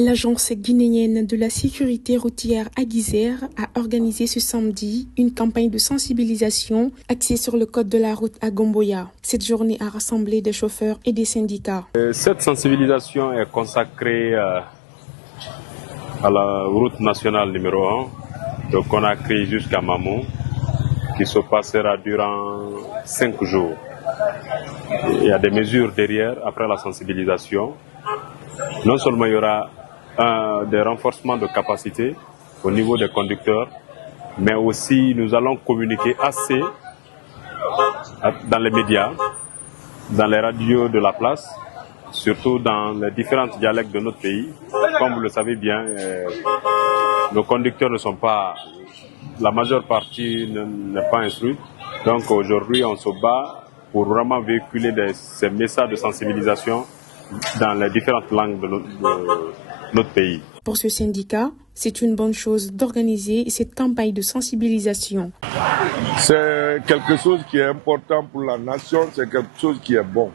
L'Agence guinéenne de la sécurité routière à Guizère a organisé ce samedi une campagne de sensibilisation axée sur le code de la route à Gomboya. Cette journée a rassemblé des chauffeurs et des syndicats. Cette sensibilisation est consacrée à la route nationale numéro 1 de Conakry jusqu'à Mamou, qui se passera durant 5 jours. Il y a des mesures derrière, après la sensibilisation. Non seulement il y aura des renforcements de capacité au niveau des conducteurs, mais aussi nous allons communiquer assez dans les médias, dans les radios de la place, surtout dans les différents dialectes de notre pays. Comme vous le savez bien, nos conducteurs ne sont pas, la majeure partie n'est pas instruite. Donc aujourd'hui, on se bat pour vraiment véhiculer ces messages de sensibilisation dans les différentes langues de notre pays. Pour ce syndicat, c'est une bonne chose d'organiser cette campagne de sensibilisation. C'est quelque chose qui est important pour la nation, c'est quelque chose qui est bon,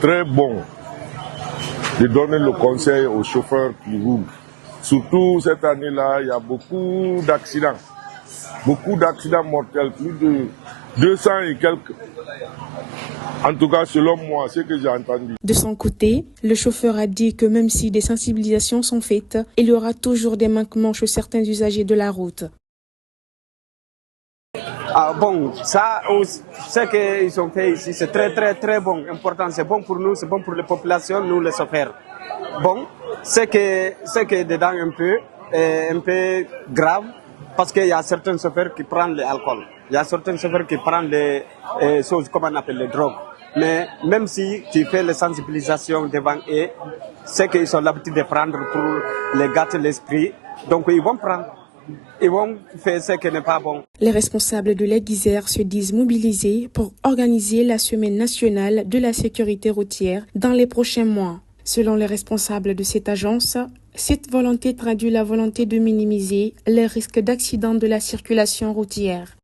très bon, de donner le conseil aux chauffeurs qui roulent. Surtout cette année-là, il y a beaucoup d'accidents mortels, plus de 200 et quelques. En tout cas, selon moi, c'est ce que j'ai entendu. De son côté, le chauffeur a dit que même si des sensibilisations sont faites, il y aura toujours des manquements chez certains usagers de la route. Ça, ce qu'ils ont fait ici, c'est très bon, important. C'est bon pour nous, c'est bon pour les populations, nous les chauffeurs. Bon, c'est que dedans un peu grave, parce qu'il y a certains chauffeurs qui prennent l'alcool. Il y a certains chauffeurs qui prennent les choses, comme on appelle les drogues. Mais même si tu fais les sensibilisations devant eux, c'est qu'ils ont l'habitude de prendre pour les gâter l'esprit. Donc ils vont prendre. Ils vont faire ce qui n'est pas bon. Les responsables de la Guizère se disent mobilisés pour organiser la semaine nationale de la sécurité routière dans les prochains mois. Selon les responsables de cette agence, cette volonté traduit la volonté de minimiser les risques d'accidents de la circulation routière.